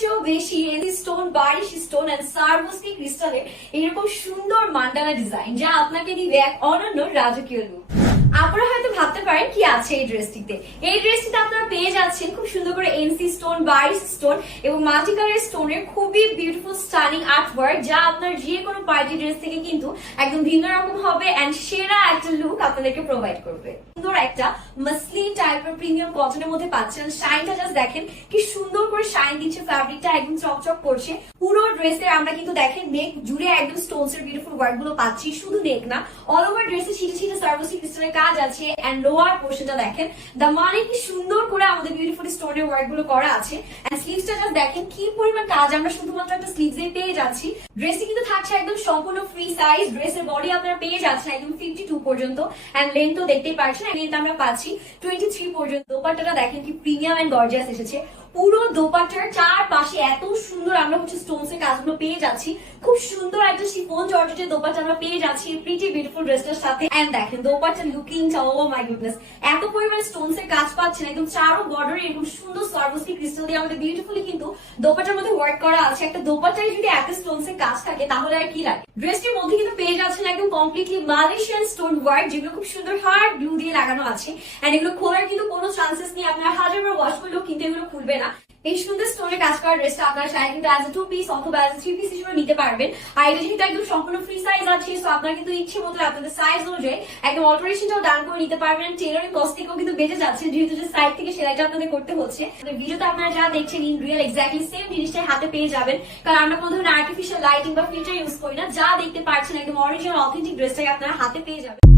চেয়েও বেশি stone, বারিশ stone and সারভোস্কি ক্রিস্টালের এরকম সুন্দর মান্ডানা ডিজাইন, যা আপনাকে দিবে এক অনন্য রাজকীয় লুক। আপনারা হয়তো ভাবতে পারেন কি আছে এই ড্রেসটিতে। এই ড্রেসটিতে আপনারা পেয়ে যাচ্ছেন খুব সুন্দর করে এনসি স্টোন, বারিশ স্টোন এবং মাল্টি কালার স্টোনের খুবই বিউটিফুল স্টানিং আর্ট ওয়ার্ক, যা আপনার যে কোনো পার্টি ড্রেস থেকে কিন্তু একদম ভিন্ন রকম হবে এন্ড সেরা একটা লুক আপনাদেরকে প্রোভাইড করবে। সুন্দর একটা মাসলিন টাইপের প্রিমিয়াম কটনের মধ্যে পাচ্ছেন। শাইনটা জাস্ট দেখেন কি সুন্দর করে শাইন দিচ্ছে, ফ্যাব্রিকটা একদম চকচক করছে। পুরো ড্রেসে আমরা কিন্তু দেখেন নেক জুড়ে একদম স্টোনস এর বিউটিফুল ওয়ার্ক গুলো পাচ্ছি। শুধু নেক না, অল ওভার ড্রেসে ছিটে ছিটে সার্ভিস ক্রিস্টালের কাজ আছে এন্ড লোয়ার পোর্শনটা দেখেন দামানে কি সুন্দর করে আমাদের বিউটিফুল স্টোনের ওয়ার্ক গুলো করা আছে। এন্ড স্লিভসটা জাস্ট দেখেন কি পরিমাণ কাজ আমরা শুধুমাত্র একটা স্লিভসে পেয়ে যাচ্ছি। ড্রেসটি কিন্তু থাকছে একদম সম্পূর্ণ ফ্রি সাইজ। ড্রেসের বডি আপনারা পেয়ে যাচ্ছেন একদম 52 পর্যন্ত এন্ড লেন্থও দেখতেই পাচ্ছেন, লেন্থ আমরা পাচ্ছি 23 পর্যন্ত। দোপাট্টাটা দেখেন কি প্রিমিয়াম এন্ড গর্জিয়াস এসেছে। পুরো দোপাট্টার চারপাশে এত সুন্দর আমরা স্টোনস এর কাজগুলো পেয়ে যাচ্ছি। খুব সুন্দর একটা শিফন জর্জেটের দোপাট্টা আমরা পেয়ে যাচ্ছি প্রিটি বিউটিফুল ড্রেসটার সাথে। এন্ড দেখেন দোপাট্টার লুকিংটা, ও মাই গুডনেস, এত পরিমাণ স্টোনস এর কাজ পাচ্ছেন একদম চারো বর্ডারে এরকম সুন্দর সার্ভিসি ক্রিস্টাল দিয়ে আমাদের বিউটিফুলি কিন্তু দোপাট্টার মধ্যে ওয়ার্ক করা আছে। একটা দোপাট্টায় যদি এত স্টোনস এর কাজ থাকে তাহলে আর কি লাগে। ড্রেসটির মধ্যে কিন্তু পেয়ে যাচ্ছেন একদম কমপ্লিটলি মালয়েশিয়ান স্টোন ওয়ার্ক, যেগুলো খুব সুন্দর হার্ড ব্লু দিয়ে লাগানো আছে। এন্ড এগুলো খোলার কিন্তু কোনো চান্সেস নেই, আপনার হাজারবার ওয়াশ করলেও কিন্তু এগুলো খুলবে না। এই সুন্দর স্টোনে কাজ করা ড্রেসটা আপনারা চাইলে কিন্তু অ্যাজ এ 2 পিস অথবা অ্যাজ এ 3 পিস হিসেবে নিতে পারবেন। আর এটা যেহেতু একদম সম্পূর্ণ ফ্রি সাইজ আছে, সো আপনারা কিন্তু ইচ্ছে মতো আপনাদের সাইজ অনুযায়ী একদম অল্টারেশনটাও ডান করে নিতে পারবেন। টেলারিং কস্ট থেকেও কিন্তু বেঁচে যাচ্ছে, যেহেতু যে সাইড থেকে সেলাইটা আপনাদের করতে হচ্ছে। ভিডিওতে আপনারা যা দেখছেন ইন রিয়েল এক্স্যাক্টলি সেম জিনিসটাই হাতে পেয়ে যাবেন, কারণ আমরা কোনো ধরনের আর্টিফিশিয়াল লাইটিং বা ফিল্টার ইউজ করি না। যা দেখতে পাচ্ছেন একদম অরিজিনাল অথেন্টিক ড্রেসটাকে আপনারা হাতে পেয়ে যাবেন।